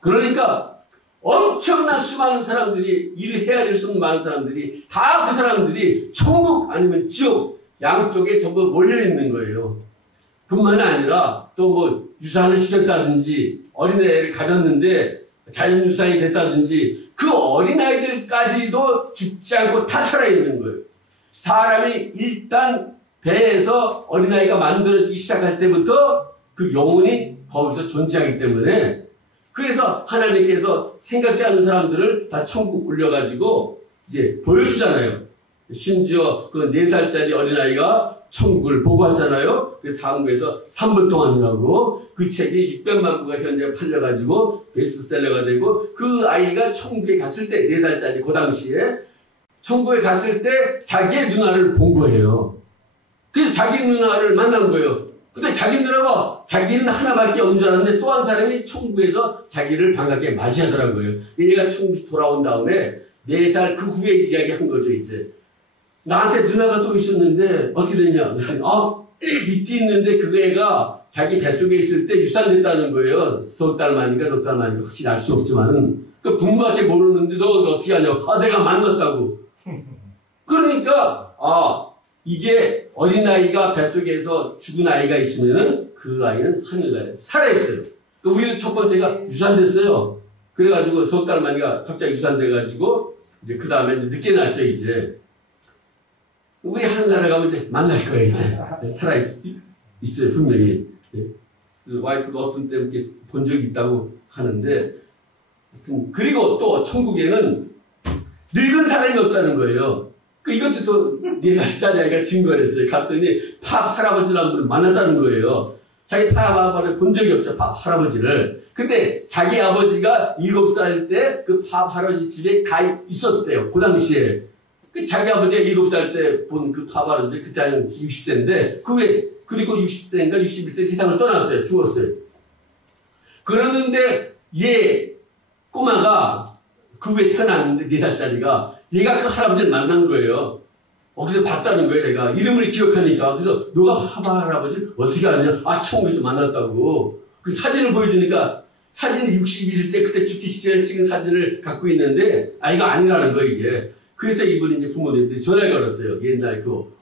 그러니까 엄청난 수많은 사람들이, 일을 헤아릴 수 없는 많은 사람들이 다 그 사람들이 천국 아니면 지옥 양쪽에 전부 몰려있는 거예요. 뿐만 아니라 또 뭐 유산을 시켰다든지 어린애를 가졌는데 자연유산이 됐다든지 그 어린아이들까지도 죽지 않고 다 살아있는 거예요. 사람이 일단 배에서 어린아이가 만들어지기 시작할 때부터 그 영혼이 거기서 존재하기 때문에, 그래서 하나님께서 생각지 않는 사람들을 다 천국 올려가지고 이제 보여주잖아요. 심지어 그 4살짜리 어린아이가 천국을 보고 왔잖아요. 그 사무에서 3분 동안이라고. 그 책이 600만 부가 현재 팔려가지고 베스트셀러가 되고, 그 아이가 천국에 갔을 때 4살짜리 그 당시에 천국에 갔을 때 자기의 누나를 본 거예요. 그래서 자기 누나를 만난 거예요. 근데 자기 누나가 자기는 하나밖에 없는 줄 알았는데 또 한 사람이 천국에서 자기를 반갑게 맞이하더라고요. 얘가 천국에서 돌아온 다음에 4살 그 후에 이야기한 거죠. 이제 나한테 누나가 또 있었는데 어떻게 됐냐? 있긴 있는데 그 애가 자기 뱃속에 있을 때 유산됐다는 거예요. 석 달 만인가 넉 달 만인가 확실히 알 수 없지만은 그 부모밖에 모르는데 너 어떻게 하냐고. 내가 만났다고. 그러니까 이게 어린아이가 뱃속에서 죽은 아이가 있으면은 그 아이는 하늘나라에 살아있어요. 우리는 첫 번째가 유산됐어요. 그래가지고 석 달 만이가 갑자기 유산돼가지고 이제 그 다음에 늦게 낳았죠. 이제 우리 하늘나라 가면 이제 만날 거예요. 이제 살아있어요. 분명히. 그 와이프도 어떤 때 이렇게 본 적이 있다고 하는데, 그리고 또 천국에는 늙은 사람이 없다는 거예요. 이것도 또 4살짜리 아이가 증거를 했어요. 갔더니 할아버지라는 분을 만났다는 거예요. 자기 할아버지를 본 적이 없죠. 할아버지를. 근데 자기 아버지가 7살 때 그 할아버지 집에 가 있었대요. 그 당시에. 자기 아버지가 7살 때 본 그 할아버지, 그때 한 60세인데, 그 후에, 그리고 60세인가 61세 세상을 떠났어요. 죽었어요. 그러는데 얘 꼬마가 그 후에 태어났는데 4살짜리가 얘가 그 할아버지를 만난 거예요. 그래서 봤다는 거예요. 얘가 이름을 기억하니까. 그래서 너가 파바 할아버지를 어떻게 아냐? 천국에서 만났다고. 그 사진을 보여주니까 사진이 62세 때 그때 죽기 직전에 찍은 사진을 갖고 있는데 이거 아니라는 거예요. 이게. 그래서 이분이 이제 부모님들이 전화를 걸었어요. 옛날 그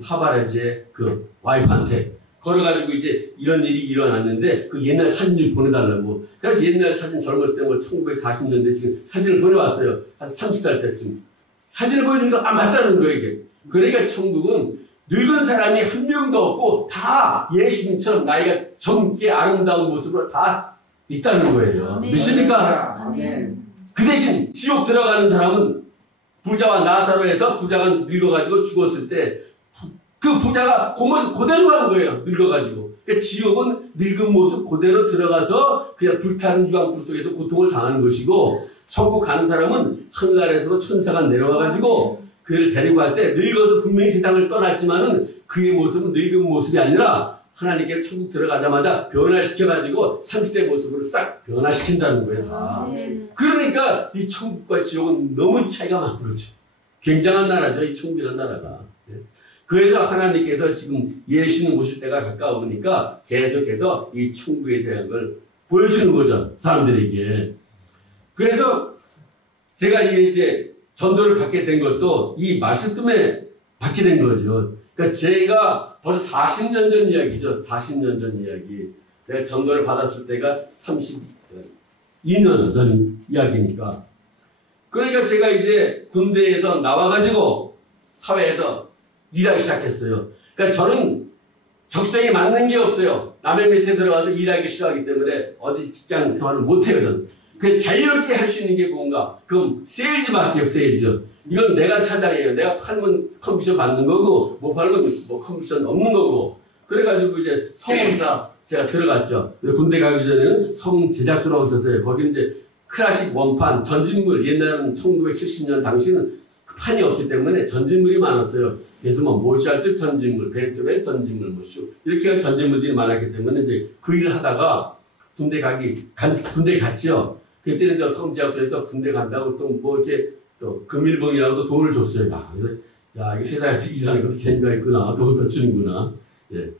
파바라지의 그 와이프한테. 걸어가지고 이제 이런 일이 일어났는데 그 옛날 사진을 보내달라고. 그래서 옛날 사진 젊었을 때 뭐 1940년대 지금 사진을 보내왔어요. 한 30살 때쯤. 사진을 보여주니까 맞다는 거예요, 이게. 그러니까 천국은 늙은 사람이 한 명도 없고 다 예수님처럼 나이가 젊게 아름다운 모습으로 다 있다는 거예요. 믿습니까? 그 대신 지옥 들어가는 사람은 부자와 나사로에서 부자가 늙어가지고 죽었을 때 그 부자가 그 모습 그대로 가는 거예요. 늙어가지고. 그러니까 지옥은 늙은 모습 그대로 들어가서 그냥 불타는 유황불 속에서 고통을 당하는 것이고, 천국 가는 사람은 하늘나라에서 천사가 내려와가지고 그를 데리고 갈 때 늙어서 분명히 세상을 떠났지만은 그의 모습은 늙은 모습이 아니라 하나님께 천국 들어가자마자 변화시켜가지고 30대 모습으로 싹 변화시킨다는 거예요. 그러니까 이 천국과 지옥은 너무 차이가 많은 거죠. 굉장한 나라죠. 이 천국이라는 나라가. 그래서 하나님께서 지금 예수님 오실 때가 가까우니까 계속해서 이 천국에 대한 걸 보여주는 거죠. 사람들에게. 그래서 제가 이제 전도를 받게 된 것도 이 말씀 때문에 받게 된 거죠. 그러니까 제가 벌써 40년 전 이야기죠. 40년 전 이야기. 내가 전도를 받았을 때가 32년 전 이야기니까. 그러니까 제가 이제 군대에서 나와가지고 사회에서 일하기 시작했어요. 그러니까 저는 적성에 맞는 게 없어요. 남의 밑에 들어가서 일하기 싫어하기 때문에 어디 직장 생활을 못해요. 저는. 그 자유롭게 할 수 있는 게 뭔가? 그럼 세일즈밖에 없어요. 세일즈. 이건 내가 사장이에요. 내가 팔면 커미션 받는 거고, 못 팔면 뭐 커미션 없는 거고. 그래가지고 이제 성공사 제가 들어갔죠. 군대 가기 전에는 성제작소라고 있었어요. 거기는 이제 클래식 원판, 전진물, 옛날에는 1970년 당시는 판이 없기 때문에 전진물이 많았어요. 그래서 뭐 모차르트 전진물, 베토벤 전진물, 뭐 슈 이렇게 전진물들이 많았기 때문에 이제 그 일을 하다가 군대 갔죠. 그때는 저 성제작소에서 군대 간다고 또 뭐 이렇게 또 금일봉이라고 돈을 줬어요. 그래서 야, 이게 세상에서 일하는 것도 재미가 있구나. 돈을 더 주는구나. 예.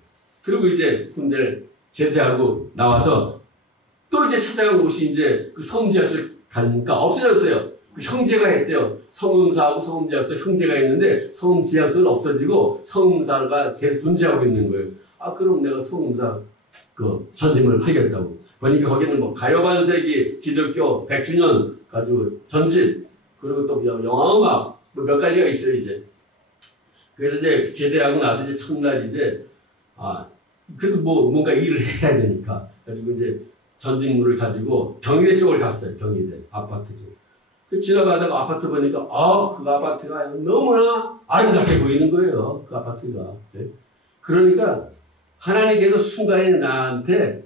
그리고 이제 군대를 제대하고 나와서 또 이제 찾아간 곳이 이제 그 성음지하수를 가니까 없어졌어요. 그 형제가 있대요. 성음사하고 성음지하수 형제가 있는데 성음지하수는 없어지고 성음사가 계속 존재하고 있는 거예요. 아, 그럼 내가 성음사 그 전집을 팔겠다고. 보니까 거기는 뭐 가요반세기, 기독교 100주년 가지고 전집, 그리고 또 영화음악 뭐 몇 가지가 있어요, 이제. 그래서 이제 제대하고 나서 이제 첫날 이제, 그래도 뭐 뭔가 일을 해야 되니까. 가지고 이제 전집물을 가지고 경희대 쪽을 갔어요, 경희대. 아파트 쪽. 그 지나가다가 아파트 보니까, 그 아파트가 너무나 아름답게 보이는 거예요, 그 아파트가. 네? 그러니까 하나님께서 순간에 나한테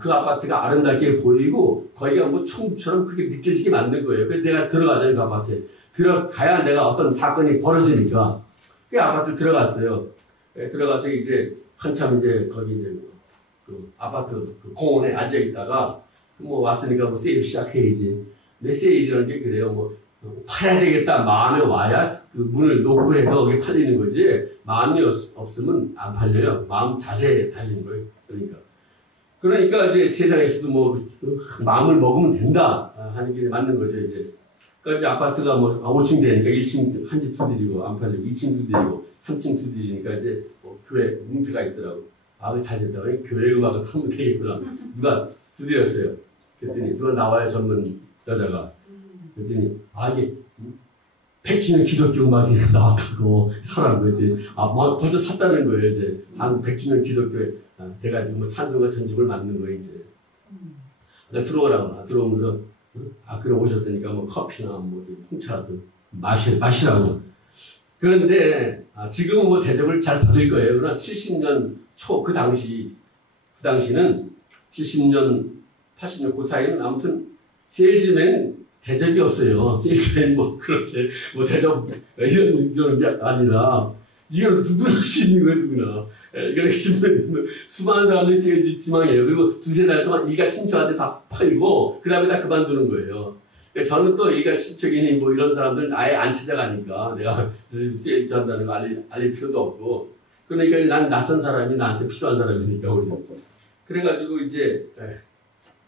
그 아파트가 아름답게 보이고 거기가 뭐 천국처럼 그렇게 느껴지게 만든 거예요. 그래서 내가 들어가잖아요, 그 아파트에. 들어가야 내가 어떤 사건이 벌어지니까 그 아파트를 들어갔어요. 들어가서 이제 한참 이제 거기 이제 그 아파트 그 공원에 앉아 있다가 뭐 왔으니까 뭐 세일 시작해야지. 근데 세일이라는 게 그래요. 뭐 팔아야 되겠다 마음에 와야 그 문을 놓고 해서 거기 팔리는 거지. 마음이 없으면 안 팔려요. 마음 자세에 달린 거예요. 그러니까 이제 세상에서도 뭐 마음을 먹으면 된다 하는 게 맞는 거죠, 이제. 그러니까 이제 아파트가 뭐 5층 되니까 1층 한 집 두드리고 안 팔리고 2층 두드리고 3층 두드리니까 이제 뭐 교회 문패가 있더라고. 그 잘 됐다. 교회 음악을 하면 되겠구나. 누가 두드렸어요. 그랬더니 누가 나와요, 전문 여자가. 그랬더니 이게 100주년 기독교 음악이 나왔다고 사라고 했더니 뭐 벌써 샀다는 거예요, 이제. 한국 100주년 기독교에 돼가지고 뭐 찬송과 전집을 만든 거예요, 이제. 들어오라고. 들어오면서 그래 오셨으니까 뭐 커피나 뭐 홍차라도 마시라고. 그런데 지금은 뭐 대접을 잘 받을 거예요. 그러나 70년 초 그 당시는 70년 80년 그 사이는 아무튼 세일즈맨 대접이 없어요. 세일즈맨 뭐 그렇게 뭐 대접 이런 게 아니라 이걸 누구나 할 수 있는 거예요, 누구나. 그러니까 수많은 사람들이 세일즈 지망이에요. 그리고 두세 달 동안 일가 친척한테 다 팔고 그 다음에 다 그만두는 거예요. 그러니까 저는 또 일가 친척이니 뭐 이런 사람들 아예 안 찾아가니까 내가 세일즈 한다는 거 알릴 필요도 없고. 그러니까 난 낯선 사람이 나한테 필요한 사람이니까 우리. 그래가지고 이제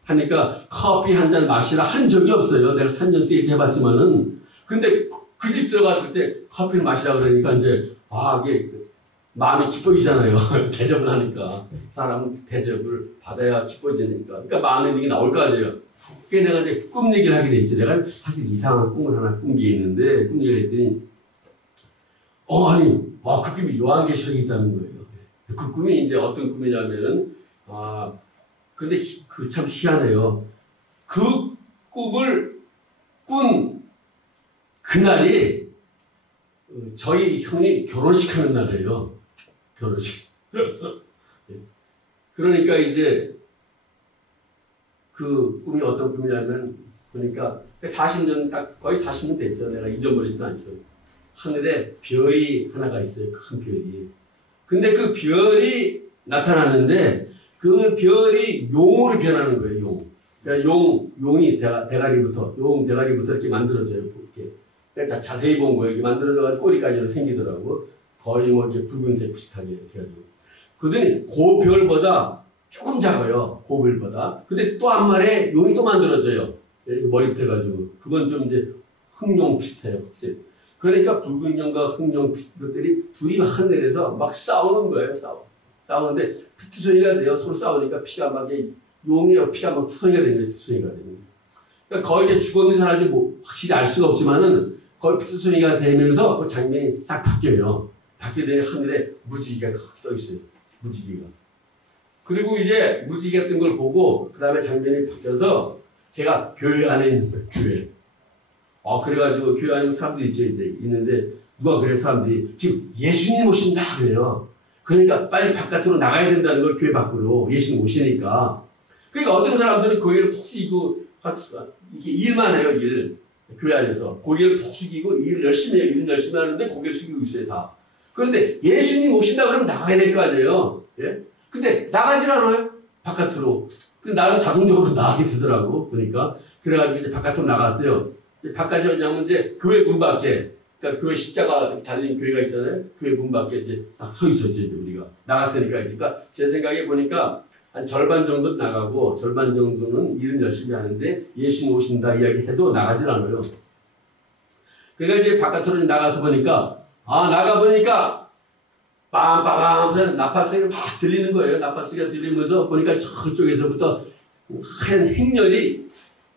하니까 커피 한 잔 마시라 한 적이 없어요. 내가 3년 세일즈 해봤지만은. 근데 그 집 들어갔을 때 커피를 마시라 그러니까 이제 이게 마음이 기뻐지잖아요. 대접을 하니까. 사람은 대접을 받아야 기뻐지니까. 그러니까 마음에 있는 게 나올 거 아니에요. 그래서 내가 이제 꿈 얘기를 하게 됐죠. 내가 사실 이상한 꿈을 하나 꾼 게 있는데, 꿈 얘기를 했더니, 그 꿈이 요한계시록에 있다는 거예요. 그 꿈이 이제 어떤 꿈이냐면은, 근데 그 참 희한해요. 그 꿈을 꾼 그날이 저희 형이 결혼식 하는 날이에요. 결혼식. 그러니까 이제 그 꿈이 어떤 꿈이냐면, 그러니까 40년 거의 40년 됐죠. 내가 잊어버리지도 않죠. 하늘에 별이 하나가 있어요. 큰 별이. 근데 그 별이 나타났는데 그 별이 용으로 변하는 거예요. 용. 그러니까 용이 대가리부터 이렇게 만들어져요. 이렇게. 그러니까 자세히 본 거예요. 이렇게 만들어져가지고 꼬리까지 생기더라고. 거의 뭐 이렇게 붉은색 비슷하게 이렇게 해가지고. 그러더니 그 별보다 조금 작아요. 그 별보다. 근데 또 한 마리의 용이 또 만들어져요. 머리부터 해가지고. 그건 좀 이제 흑룡 비슷해요. 그러니까 붉은 용과 흑룡 것들이 둘이 하늘에서 막 싸우는 거예요. 싸우는데 피투성이가 돼요. 서로 싸우니까 피가 막 용이요 피가 막 투성이가 되는 거예요. 투성이가 되는 거예요. 그러니까 거기에 죽었는지 살았는지 뭐 확실히 알 수가 없지만은 거기 피투성이가 되면서 그 장면이 싹 바뀌어요. 바뀌게 되면 하늘에 무지개가 떠 있어요. 무지개가. 그리고 이제 무지개 같은 걸 보고 그 다음에 장면이 바뀌어서 제가 교회 안에 있는 거예요. 교회. 그래가지고 교회 안에 사람들이 이제 있는데 누가 그래 사람들이 지금 예수님 오신다 그래요. 그러니까 빨리 바깥으로 나가야 된다는 걸 교회 밖으로 예수님 오시니까. 그러니까 어떤 사람들은 고개를 푹 숙이고 이게 일만 해요. 일. 교회 안에서 고개를 푹 숙이고 일 열심히 해요. 일 열심히 하는데 고개를 숙이고 있어요. 다. 그런데 예수님 오신다 그러면 나가야 될 거 아니에요. 예? 근데 나가질 않아요. 바깥으로. 근데 나는 자동적으로 나가게 되더라고. 그러니까 그래가지고 이제 바깥으로 나갔어요. 바깥이 어디냐면 이제 교회 문 밖에, 그러니까 교회 십자가 달린 교회가 있잖아요. 교회 문 밖에 이제 딱 서 있었죠. 이제 우리가 나갔으니까. 그러니까 제 생각에 보니까 한 절반 정도 나가고 절반 정도는 일은 열심히 하는데 예수님 오신다 이야기해도 나가질 않아요. 그러니까 이제 바깥으로 나가서 보니까 나가보니까 빰빰빰 나팔소리가 막 들리는 거예요. 나팔소리가 들리면서 보니까 저쪽에서부터 하얀 행렬이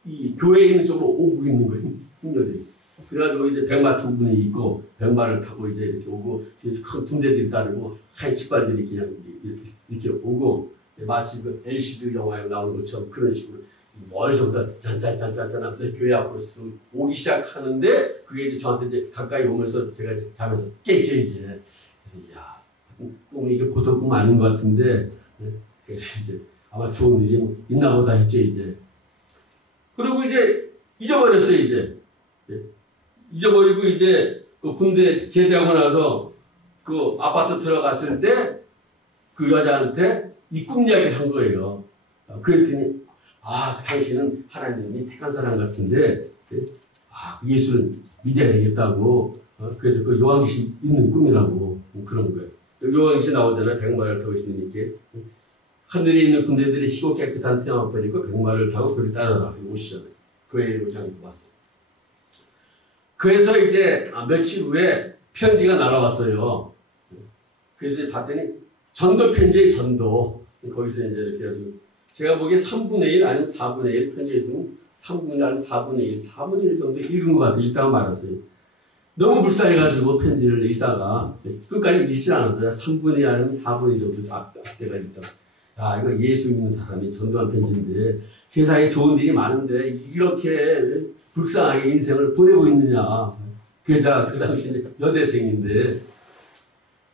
이 교회에 있는 쪽으로 오고 있는 거예요. 행렬이. 그래가지고 이제 백마 두 분이 있고 백마를 타고 이제 이렇게 오고 큰 군대들이 따르고 하얀 깃발들이 그냥 이렇게 오고 마치 그 LCD 영화에 나오는 것처럼 그런 식으로 멀리서부터 짠짠짠짠짠 하면서 교회 앞으로 오기 시작하는데 그게 이제 저한테 이제 가까이 오면서 제가 이제 자면서 깼죠 이제. 그래서 야 꿈이 이게 보통 꿈 아닌 것 같은데 그래서 이제 아마 좋은 일이 있나 보다 했죠 이제. 그리고 이제 잊어버렸어요 이제. 잊어버리고 이제 그 군대 제대하고 나서 그 아파트 들어갔을 때 그 여자한테 이 꿈 이야기를 한 거예요. 그랬더니 당신은 하나님이 택한 사람 같은데 예수를 믿어야 되겠다고 그래서 그 요한계시 있는 꿈이라고 그런 거예요. 요한계시 나오잖아요. 백마를 타고 있으니까 하늘에 있는 군대들이 희고 깨끗한 태양을 버리고 백마를 타고 그를 따라라 오시잖아요. 교회로 장에서 왔어요. 그래서 이제 며칠 후에 편지가 날아왔어요. 그래서 봤더니 전도 편지에 전도. 거기서 이제 이렇게 해가지고 제가 보기에 3분의 1 아니면 4분의 1 편지에 있으면 3분의 1 아니면 4분의 1, 4분의 1 정도 읽은 것 같아요. 읽다가 말았어요. 너무 불쌍해가지고 편지를 읽다가 끝까지 읽지 않았어요. 3분의 1 아니면 4분의 1 정도 앞대가 읽다가 이거 예수 믿는 사람이 전도한 편지인데 세상에 좋은 일이 많은데 이렇게 불쌍하게 인생을 보내고 있느냐. 게다가 그 당시 여대생인데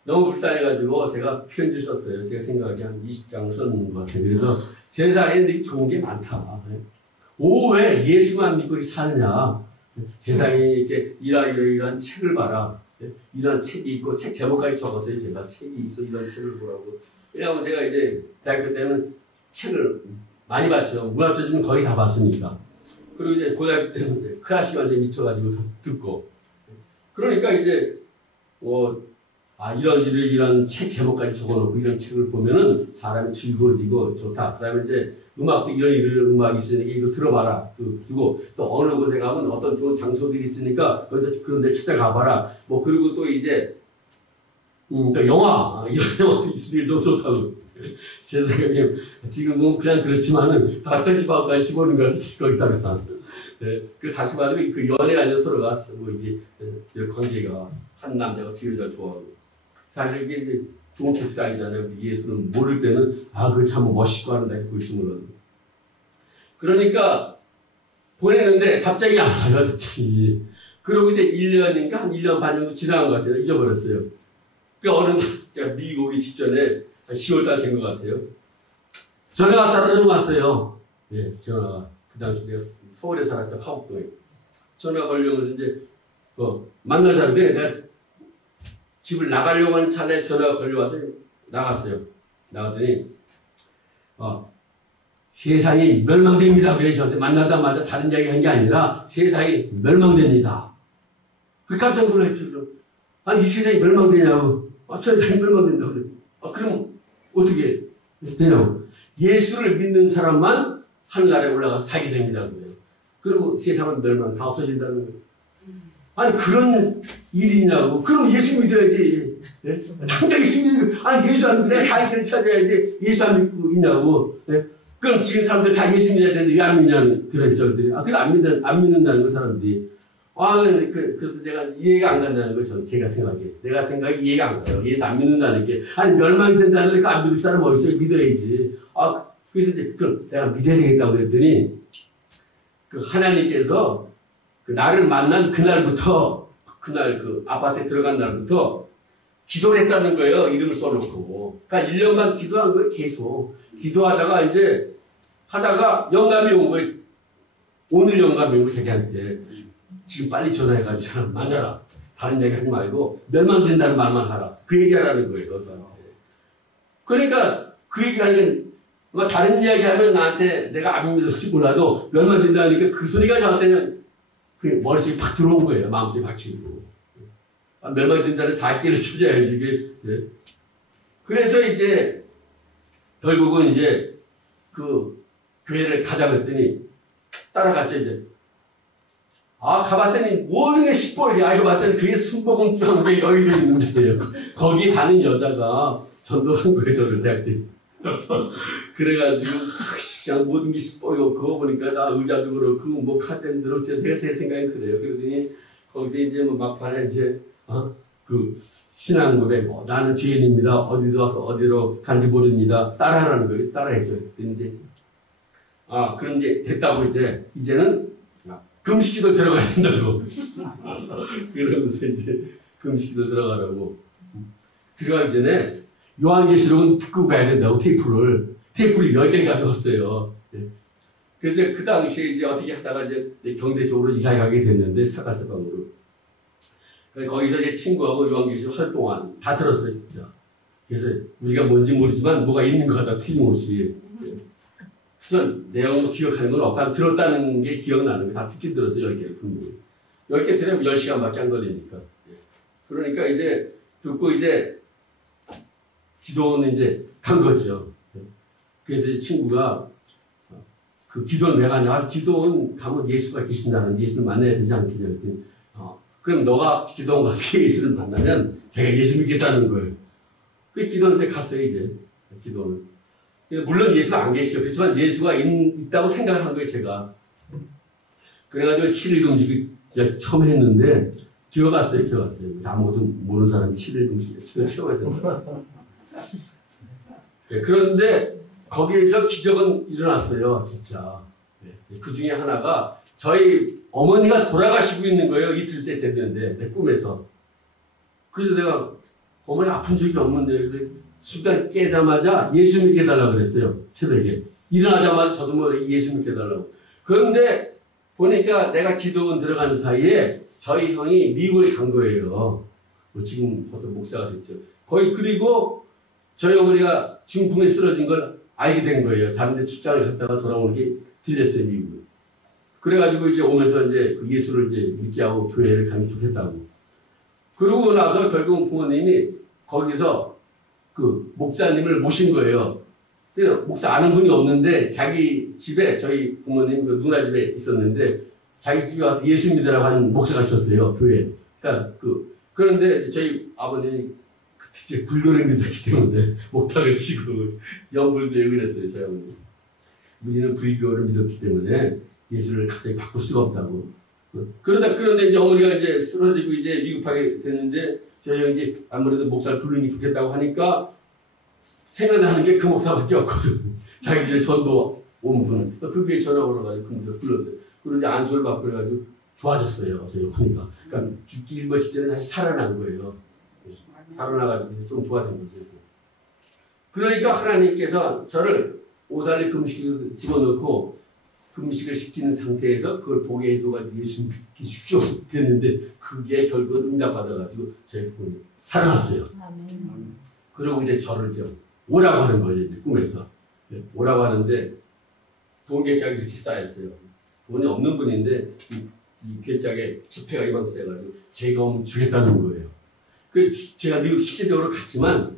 너무 불쌍해가지고 제가 편지를 썼어요. 제가 생각하기에 한 20장을 썼는 것 같아요. 그래서 세상에 이렇게 좋은 게 많다. 왜 예수만 믿고 사느냐. 세상에 이렇게 이러한 책을 봐라. 이런 책이 있고 책 제목까지 적었어요. 제가 책이 있어 이런 책을 보라고. 왜냐하면 제가 이제 대학교 때는 책을 많이 봤죠. 문학저지는 거의 다 봤으니까. 그리고 이제 고등학교 때는 클래식 완전히 미쳐가지고 듣고. 그러니까 이제 이런 책 제목까지 적어놓고 이런 책을 보면은 사람이 즐거워지고 좋다. 그 다음에 이제 음악도 이런 음악이 있으니까 이거 들어봐라. 그리고 또 어느 곳에 가면 어떤 좋은 장소들이 있으니까 그런 데 찾아가봐라. 그리고 또 이제 또 영화, 이런 영화도 있으니까 너무 좋다고. 제 생각에 지금은 그냥 그렇지만은 박터지 바까지 집어넣는 것 같아요. 거기다가. 그 다시 말하면 그 연애가 아니라 서로가 이게 관계가 한 남자가 지여자를 좋아하고. 사실 이게 이제 좋은 케이스가 아니잖아요. 예수는 모를 때는 그거 참 멋있고 한다 했고 있으면 그러니까 보내는데 갑자기 안 와요. 갑자기. 그리고 이제 1년인가 한 1년 반 정도 지나간 것 같아요. 잊어버렸어요. 그 어느 날 제가 미국 오기 직전에 10월달 된 것 같아요. 전화가 따르릉 왔어요. 전화가. 그 당시 내가 서울에 살았죠. 화곡동에. 전화가 걸려서 이제 만나자는데 내가 집을 나가려고 하는 찰나에 전화가 걸려와서 나갔어요. 나갔더니 세상이 멸망됩니다. 그래 저한테 만나자마자 다른 이야기 한 게 아니라 세상이 멸망됩니다. 깜짝 놀랐죠. 이 세상이 멸망되냐고. 세상이 멸망된다고. 그럼 어떻게 되냐고. 예수를 믿는 사람만 하늘나라에 올라가서 살게 됩니다. 그리고 세상은 멸망 다 없어진다는 거예요. 그런 일이냐고. 그럼 예수 믿어야지. 당장 예수 믿고, 예수 안 믿고 내가 살 길을 찾아야지. 예수 안 믿고 있냐고. 그럼 지금 사람들 다 예수 믿어야 되는데 왜 안 믿냐는 그런 저들이. 그래 안 믿는다는 거 사람들이. 그래서 제가 이해가 안 간다는 거 제가 생각해. 내가 생각이 이해가 안 가요. 예수 안 믿는다는 게. 멸망된다는 게 안 믿을 사람 어디 있어요? 믿어야지. 그래서 이제 그럼 내가 믿어야 되겠다고 그랬더니 그 하나님께서 나를 만난 그날부터 그날 그 아파트에 들어간 날부터 기도를 했다는 거예요. 이름을 써놓고. 그러니까 1년만 기도한 거예요. 계속. 기도하다가 이제 하다가 영감이 온 거예요. 오늘 영감이 온 거예요. 자기한테. 지금 빨리 전화해가지고 사람 만나라. 다른 얘기 하지 말고 멸망된다는 말만 하라. 그 얘기 하라는 거예요. 그러니까 그 얘기 하는 다른 이야기 하면 나한테 내가 안 믿었을지 몰라도 멸망된다니까 그 소리가 저한테는 그 머릿속에 팍 들어온 거예요. 마음속에 박히고. 멸망이 된다는 40개를 찾아야지. 그래서 이제 결국은 이제 그 교회를 가자 그랬더니 따라갔죠, 이제. 가봤더니 모든 게 시뻘게. 이거 봤더니 그게 순복음주한게 여의도에 있는 거예요. 거기 가는 여자가 전도한 거예요, 저를, 대학생. 그래가지고, 모든 게 시뻘고, 그거 보니까 나 의자도 그렇고, 뭐 카덴 들어, 제 생각엔 그래요. 그러더니, 거기서 이제 뭐 막판에 이제, 그, 신앙 고백, 나는 죄인입니다. 어디로 와서 어디로 간지 모릅니다. 따라하라는 거예요. 따라해줘요. 이제, 그럼 이제 됐다고 이제는 금식기도 들어가야 된다고. 그러면서 이제 금식기도 들어가라고. 들어가기 전에 요한계시록은 듣고 가야 된다고 테이프를 10개 가져왔어요. 그래서 그 당시에 이제 어떻게 하다가 이제 경대 쪽으로 이사 가게 됐는데 사갈사방으로. 거기서 제 친구하고 요한계시록 활동한 다 들었어요, 진짜. 그래서 우리가 뭔지 모르지만 뭐가 있는 것 같다, 틀림없이. 전 내용도 기억하는 건 없고, 들었다는 게 기억나는 게 다 듣긴 들었어요, 10개를 분명히. 10개 들으면 10시간밖에 안 걸리니까. 그러니까 이제 듣고 이제 기도는 이제 간 거죠. 그래서 친구가 그 기도는 내가 나와서 기도는 가면 예수가 계신다는, 예수를 만나야 되지 않겠냐 그랬더니, 그럼 너가 기도원 가서 예수를 만나면 걔가 예수 믿겠다는 거예요. 그 기도는 이제 갔어요, 이제. 기도는. 물론 예수가 안 계시죠. 그렇지만 예수가 있다고 생각을 한 거예요, 제가. 그래가지고 7일 금식을 처음 했는데, 기어갔어요. 아무것도 모르는 사람이 7일 금식을 처음 했어요. 그런데 거기에서 기적은 일어났어요, 진짜. 그 중에 하나가 저희 어머니가 돌아가시고 있는 거예요. 이틀 때 됐는데, 내 꿈에서. 그래서 내가 어머니 아픈 적이 없는데, 그래서 순간 깨자마자 예수 믿게 해달라고 그랬어요. 새벽에. 일어나자마자 저도 뭐 예수 믿게 해달라고. 그런데 보니까 내가 기도원 들어가는 사이에 저희 형이 미국에 간 거예요. 지금 어떤 목사가 됐죠. 거의 그리고 저희 어머니가 중풍에 쓰러진 걸 알게 된 거예요. 다른 데 출장을 갔다가 돌아오는 게 들렸어요, 미국에. 그래가지고 이제 오면서 이제 그 예수를 이제 믿게 하고 교회를 가면 좋겠다고. 그러고 나서 결국은 부모님이 거기서 그 목사님을 모신 거예요. 목사 아는 분이 없는데 자기 집에 저희 부모님 그 누나 집에 있었는데 자기 집에 와서 예수 믿으라고 하는 목사가 있었어요, 교회에. 그러니까 그런데 저희 아버님이 그때 불교를 믿었기 때문에 목탁을 치고 연불도 하고 그랬어요, 저희 아버님. 우리는 불교를 믿었기 때문에 예수를 갑자기 바꿀 수가 없다고. 그런데 이제 어머니가 이제 쓰러지고 이제 위급하게 됐는데 저희 형이 이제 아무래도 목사를 부르는 게 좋겠다고 하니까 생각나는 게 그 목사밖에 없거든. 자기 집에 전도 온 분. 그 교회 전화 걸어가지고 그 목사를 불렀어요. 그리고 이제 안수를 받고 그래가지고 좋아졌어요, 저희 어머니가. 그러니까 죽기 일보 직전에 다시 살아난 거예요. 살아나가지고 좀 좋아진 거죠. 그러니까 하나님께서 저를 오살리 금식을 집어넣고 금식을 시키는 상태에서 그걸 보게 해줘가지고 예수 믿으십시오 그랬는데 그게 결국은 응답받아가지고 저희 부모님 살아났어요. 그리고 이제 저를 이제 오라고 하는 거죠, 이제 꿈에서. 오라고 하는데 돈 괴짝이 이렇게 쌓였어요. 돈이 없는 분인데 이 괴짝에 지폐가 이만큼 쌓여가지고 제가 오면 주겠다는 거예요. 제가 미국 실제적으로 갔지만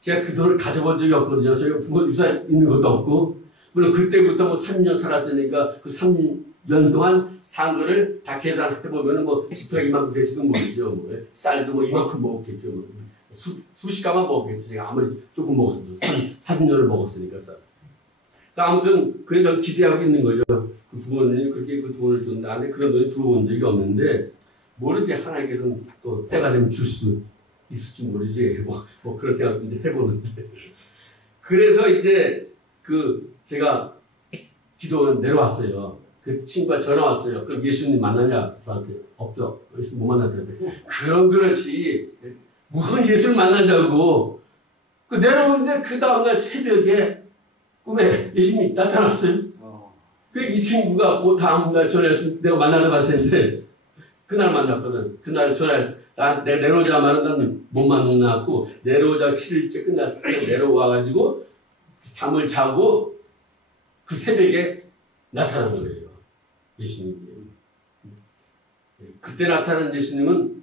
제가 그 돈을 가져본 적이 없거든요. 저희가 부모 유산 있는 것도 없고 물론 그때부터 뭐 3년 살았으니까 그 3년 동안 산 거를 다 계산해보면 뭐 지폐가 이만큼 될지도 모르죠. 뭐. 쌀도 뭐 이만큼 먹었겠죠. 뭐. 수십 가만 먹었겠죠. 제가 아무리 조금 먹었어도 3년을 먹었으니까 쌀. 그러니까 아무튼 그래서 기대하고 있는 거죠. 그 부모님이 그렇게 그 돈을 줬는데 안에 그런 돈이 들어온 적이 없는데 모르지 하나님께서는 또 때가 되면 줄 수도 있을지 모르지. 뭐 그런 생각도 이제 해보는데. 그래서 이제 제가 기도 내려왔어요. 그 친구가 전화 왔어요. 그럼 예수님 만나냐? 저한테 없죠. 예수 못 만났는데. 그렇지. 무슨 예수를 만나자고. 내려오는데 그 다음날 새벽에 꿈에 예수님이 나타났어요. 이 친구가 그 다음날 전화해서 내가 만나러 갈 텐데 그날 만났거든. 그날 전화 내가 내려오자마자 난 못 만났고 내려오자 7일째 끝났을 때 내려와가지고 잠을 자고 그 새벽에 나타난 거예요. 예수님이. 그때 나타난 예수님은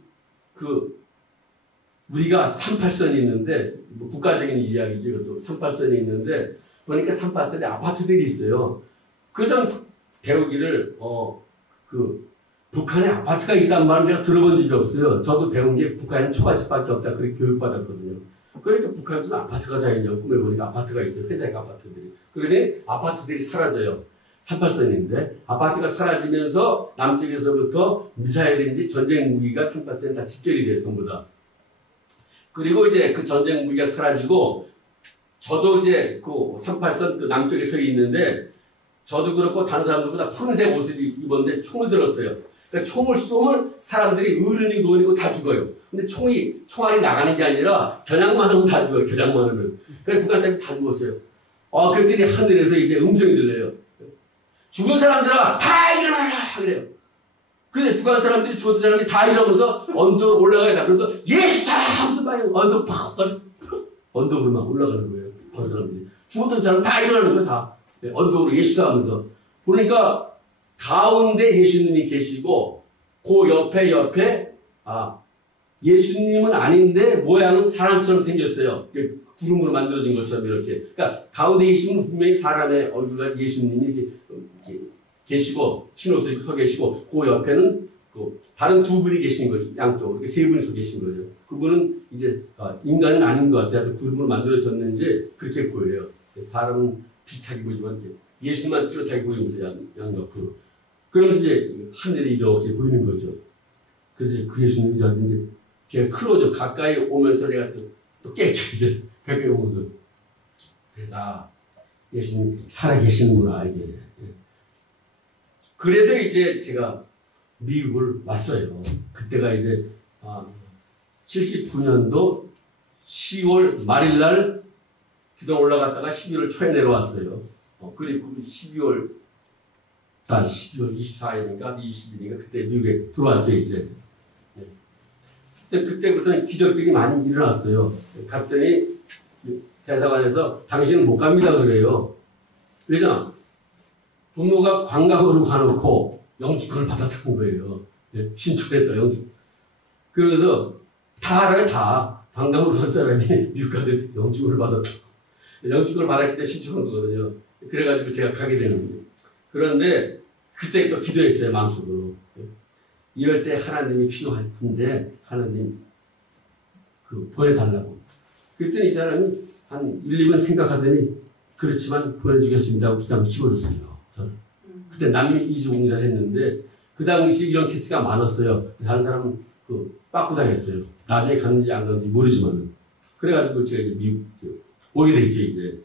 그 우리가 38선이 있는데, 뭐 국가적인 이야기지, 그것도 38선이 있는데, 보니까 38선에 아파트들이 있어요. 그전 배우기를, 북한에 아파트가 있다는 말은 제가 들어본 적이 없어요. 저도 배운 게 북한에는 초가집밖에 없다. 그렇게 교육받았거든요. 그러니까 북한에도 아파트가 다 있냐고 꿈에 보니까 아파트가 있어요. 회색 아파트들이. 그러니 아파트들이 사라져요. 38선인데 아파트가 사라지면서 남쪽에서부터 미사일인지 전쟁 무기가 38선에 다 집결이 돼요. 전부 다. 그리고 이제 그 전쟁 무기가 사라지고 저도 이제 그 38선 그 남쪽에 서 있는데 저도 그렇고 다른 사람들보다 푸른색 옷을 입었는데 총을 들었어요. 그러니까 총을 쏘면 사람들이 어른이고 노인이고 다 죽어요. 근데 총알이 나가는 게 아니라 겨냥만 하면 다 죽어요. 겨냥만 하면. 그래서 북한 사람들이 다 죽었어요. 그랬더니 하늘에서 이제 음성이 들려요. 죽은 사람들아 다 일어나라 그래요. 근데 북한 사람들이 죽었던 사람이 다 일어나면서 언덕으로 올라가야 돼. 그래서 예수다 하면서 막 언덕으로 막 올라가는 거예요. 북한 사람들이. 죽었던 사람 다 일어나는 거예요. 다. 언덕으로 예수다 하면서. 그러니까 가운데 예수님이 계시고 그 옆에 예수님은 아닌데 모양은 사람처럼 생겼어요. 구름으로 만들어진 것처럼 이렇게. 그러니까 가운데 계시면 분명히 사람의 얼굴과 예수님이 이렇게 계시고 흰옷을 입고 서 계시고 그 옆에는 그 다른 두 분이 계신 거예요. 양쪽으로. 세 분이 서 계신 거죠. 그분은 이제 인간은 아닌 것 같아요. 구름으로 만들어졌는지 그렇게 보여요. 사람은 비슷하게 보이지만 예수님만 뚜렷하게 보이면서 양옆으로. 그러면 이제 하늘이 이렇게 보이는 거죠. 그래서 그 예수님이 저한테 이제 제가 크로죠. 가까이 오면서 제가 또 깨쳐 이제 가까이 오면서 그래 나 예수님 살아 계시는구나 이게. 그래서 이제 제가 미국을 왔어요. 그때가 이제 79년도 10월 말일날 기도 올라갔다가 12월 초에 내려왔어요. 그리고 12월 24일인가 20일인가 그때 미국에 들어왔죠 이제. 그때부터는 기적들이 많이 일어났어요. 갔더니 대사관에서 당신은 못 갑니다 그래요. 왜냐? 부모가 관광으로 가놓고 영주권을 받았다는 거예요. 신청했다 영주권. 그래서 다 알아요 다. 관광으로 간 사람이 미국 가서 영주권을 받았다. 영주권을 받았기 때문에 신청한 거거든요. 그래가지고 제가 가게 되는 거예요. 그런데 그때 또 기도했어요 마음속으로. 이럴 때 하나님이 필요한데 하나님 보내달라고. 그랬더니 이 사람이 한 1, 2번 생각하더니 그렇지만 보내주겠습니다 하고 그냥 집어줬어요. 저는. 그때 남미 이주 공사를 했는데 그 당시 이런 케이스가 많았어요. 다른 사람은 빠꾸 당했어요. 나중에 갔는지 안 갔는지 모르지만은. 그래가지고 제가 이제 미국 오게 되겠죠 이제.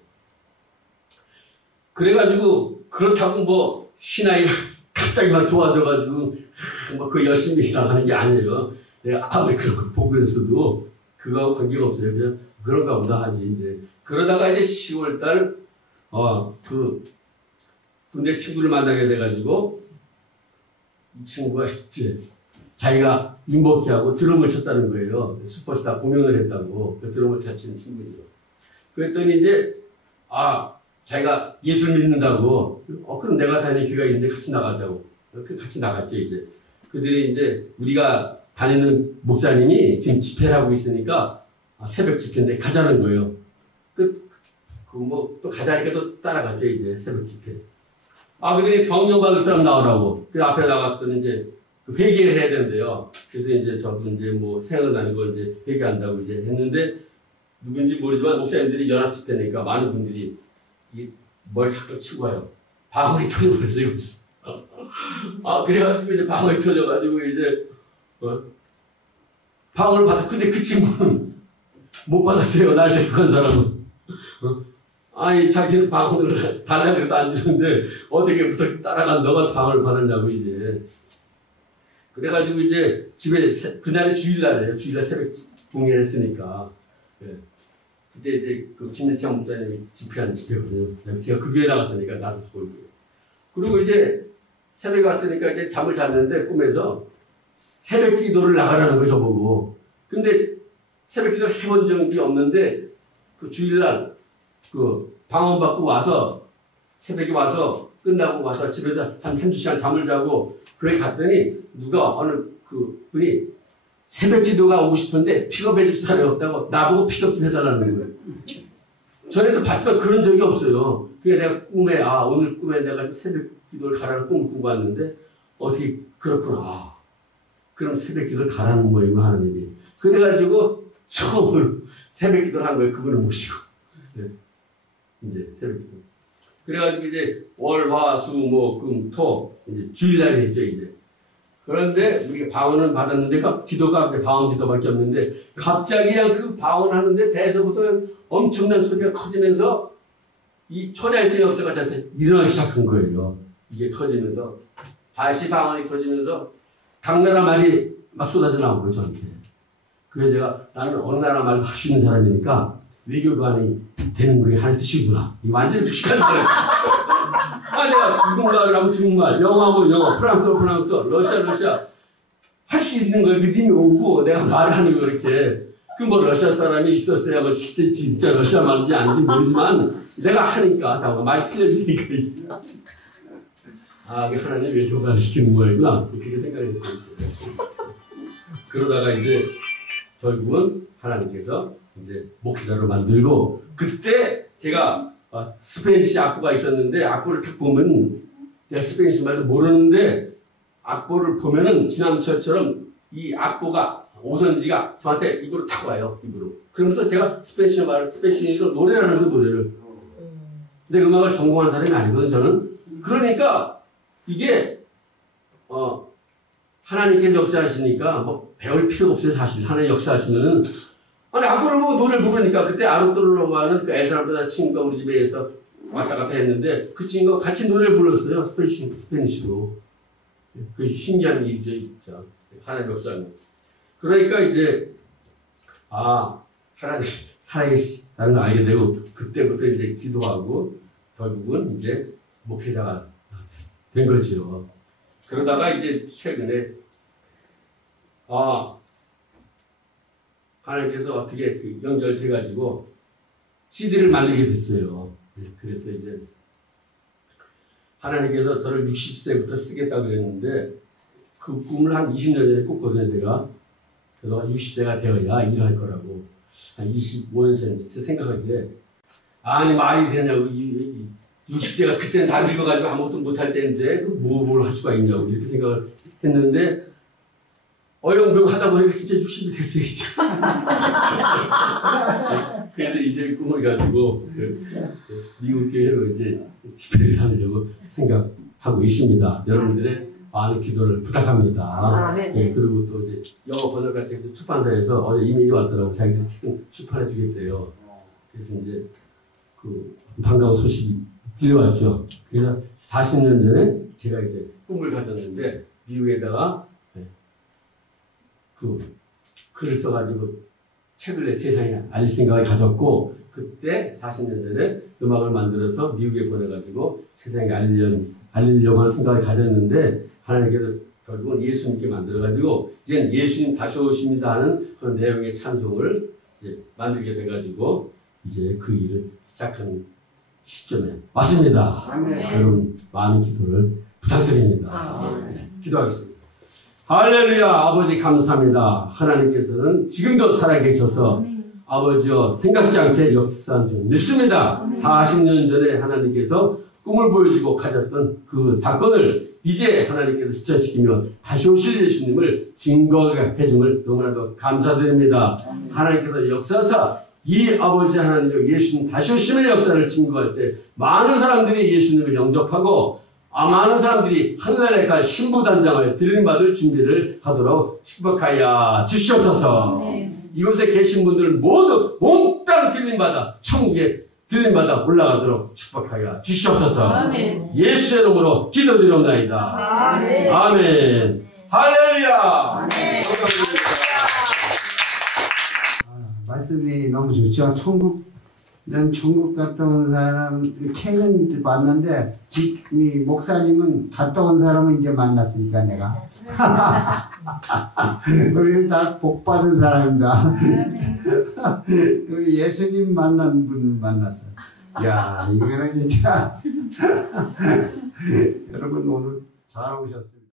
그래가지고 그렇다고 뭐 신앙이 갑자기 막 좋아져가지고 그 열심히 나가는 게 아니에요. 내가 아무리 그런 걸 보고 있어도 그거하고 관계가 없어요. 그냥 그런가 보다 하지 이제. 그러다가 이제 10월달 군대 친구를 만나게 돼가지고 이 친구가 이제 자기가 윤복희하고 드럼을 쳤다는 거예요. 슈퍼스타 공연을 했다고. 그 드럼을 잘 치는 친구죠. 그랬더니 이제 자기가 예수 믿는다고. 그럼 내가 다니는 교회가 있는데 같이 나가자고. 같이 나갔죠 이제. 그들이 이제 우리가 다니는 목사님이 지금 집회를 하고 있으니까 새벽 집회인데 가자는 거예요. 또 가자니까 또 따라갔죠 이제 새벽 집회. 그들이 성령 받을 사람 나오라고. 그 앞에 나갔더니 이제 회개를 해야 된대요. 그래서 이제 저도 이제 뭐 생각나는 거 이제 회개한다고 이제 했는데 누군지 모르지만 목사님들이 연합 집회니까 많은 분들이 뭘 갖고 치고 와요. 방울이 터져버렸어요. 그래가지고 이제 방울이 터져가지고 이제 방울을 받아. 근데 그 친구는 못 받았어요. 날 데리고 간 사람은. 자기는 방울을 달라고 해도 안 주는데 어떻게 부터 따라간 너가 방울을 받았냐고 이제. 그래가지고 이제 집에 그날이 주일날이에요. 주일날 새벽 봉회를 했으니까. 그때 이제 그 김대창 목사님이 집회하는 집회거든요. 제가 그 교회 나갔으니까 나서 보이고. 그리고 이제 새벽에 왔으니까 이제 잠을 잤는데 꿈에서 새벽 기도를 나가라는 거예요, 저보고. 근데 새벽 기도를 해본 적이 없는데 그 주일날 방언 받고 와서 새벽에 와서 끝나고 와서 집에서 한두 시간 잠을 자고 교회 갔더니 누가 어느 분이 새벽 기도가 오고 싶은데 픽업해 줄 사람이 없다고 나보고 픽업 좀 해달라는 거예요. 전에도 봤지만 그런 적이 없어요. 그게 내가 꿈에 오늘 꿈에 내가 새벽 기도를 가라는 꿈을 꾸고 왔는데 어떻게 그렇구나. 그럼 새벽 기도를 가라는 거예요, 하나님이. 그래가지고 처음으로 새벽 기도를 한 거예요. 그분을 모시고. 네. 이제 새벽 기도. 그래가지고 이제 월, 화, 수, 목, 금, 토 이제 주일날 했죠 이제. 그런데 우리가 방언은 받았는데 기도가 방언 기도밖에 없는데 갑자기 그냥 그 방언하는데 배에서부터 엄청난 소리가 커지면서 이 초자연적 역사가 저한테 일어나기 시작한 거예요. 이게 터지면서 다시 방언이 터지면서 각 나라 말이 막 쏟아져 나온 거예요 저한테. 그래서 제가 나는 어느 나라 말도 할 수 있는 사람이니까 외교관이 되는 게 하나의 뜻이구나. 이 완전히 무식한 사람. 내가 중국말을 하면 중국말, 영어하면 영어, 프랑스어 프랑스어, 러시아 할 수 있는 거에 믿음이 오고 내가 말하는 거 이렇게. 그 뭐 러시아 사람이 있었어야 뭐 실제 진짜 러시아 말인지 아닌지 모르지만 내가 하니까 자꾸 말이 틀려지니까 이게 하나님 외교관을 시키는 거구나 그렇게 생각했죠. 그러다가 이제 결국은 하나님께서 이제 목회자로 만들고 그때 제가 스페니시 악보가 있었는데 악보를 딱 보면 내가 스페니시 말도 모르는데 악보를 보면은 지난철처럼 이 악보가 오선지가 저한테 입으로 탁 와요. 입으로. 그러면서 제가 스페니시로 노래를 하면서 노래를. 근데 음악을 전공하는 사람이 아니거든 저는. 그러니까 이게 하나님께서 역사하시니까 뭐 배울 필요가 없어요 사실. 하나님 역사하시면은 악보를 보고 노래를 부르니까 그때 아르토르라고 하는 그 엘살바도르 친구가 우리 집에서 왔다 갔다 했는데 그 친구가 같이 노래를 불렀어요. 스페니시로. 그게 신기한 일이죠 진짜. 하나님 역사는. 그러니까 이제 하나님 살아계시다는 걸 알게 되고 그때부터 이제 기도하고 결국은 이제 목회자가 된 거죠. 그러다가 이제 최근에 하나님께서 어떻게 연결돼 가지고 CD를 만들게 됐어요. 그래서 이제 하나님께서 저를 60세부터 쓰겠다고 그랬는데 그 꿈을 한 20년 전에 꿨거든요 제가. 그래서 60세가 되어야 일할 거라고 한 25년 전에 생각하기에 말이 되냐고 60세가 그때는 다 늙어가지고 아무것도 못할 때인데 뭘 할 수가 있냐고 이렇게 생각을 했는데 어영부영 하다 보니까 진짜 60이 됐어요 이제. 그래서 이제 꿈을 가지고 미국 교회로 이제 집회를 하려고 생각하고 있습니다. 여러분들의 많은 기도를 부탁합니다. 네, 그리고 또 이제 영어 번역할 때 출판사에서 어제 이메일이 왔더라고. 자기들이 책 출판해 주겠대요. 그래서 이제 그 반가운 소식이 들려왔죠. 그래서 40년 전에 제가 이제 꿈을 가졌는데 미국에다가 그 글을 써가지고 책을 내 세상에 알릴 생각을 가졌고 그때 40년 전에 음악을 만들어서 미국에 보내가지고 세상에 알리려고 하는 생각을 가졌는데 하나님께서 결국은 예수님께 만들어가지고 이제 예수님 다시 오십니다 하는 그런 내용의 찬송을 이제 만들게 돼가지고 이제 그 일을 시작한 시점에 왔습니다. 여러분 많은 기도를 부탁드립니다. 기도하겠습니다. 할렐루야. 아버지 감사합니다. 하나님께서는 지금도 살아계셔서 아버지여 생각지 않게 역사한 줄 믿습니다. 40년 전에 하나님께서 꿈을 보여주고 가졌던 그 사건을 이제 하나님께서 실천시키며 다시 오실 예수님을 증거해 줌을 너무나도 감사드립니다. 하나님께서 역사사 이 아버지 하나님의 예수님 다시 오심의 역사를 증거할 때 많은 사람들이 예수님을 영접하고 많은 사람들이 하늘나라에 갈 신부단장을 들림받을 준비를 하도록 축복하여 주시옵소서. 이곳에 계신 분들 모두 몽땅 들림받아 천국에 들림받아 올라가도록 축복하여 주시옵소서. 아멘. 예수의 이름으로 기도드리옵나이다. 아멘. 아멘. 할렐루야. 아멘. 말씀이 너무 좋죠. 난 천국 갔다 온 사람 책은 봤는데 이 목사님은 갔다 온 사람은 이제 만났으니까 내가 우리는 다 복 받은 사람입니다. 우리 예수님 만난 분 만났어요. 야 이거는 진짜 여러분 오늘 잘 오셨어요.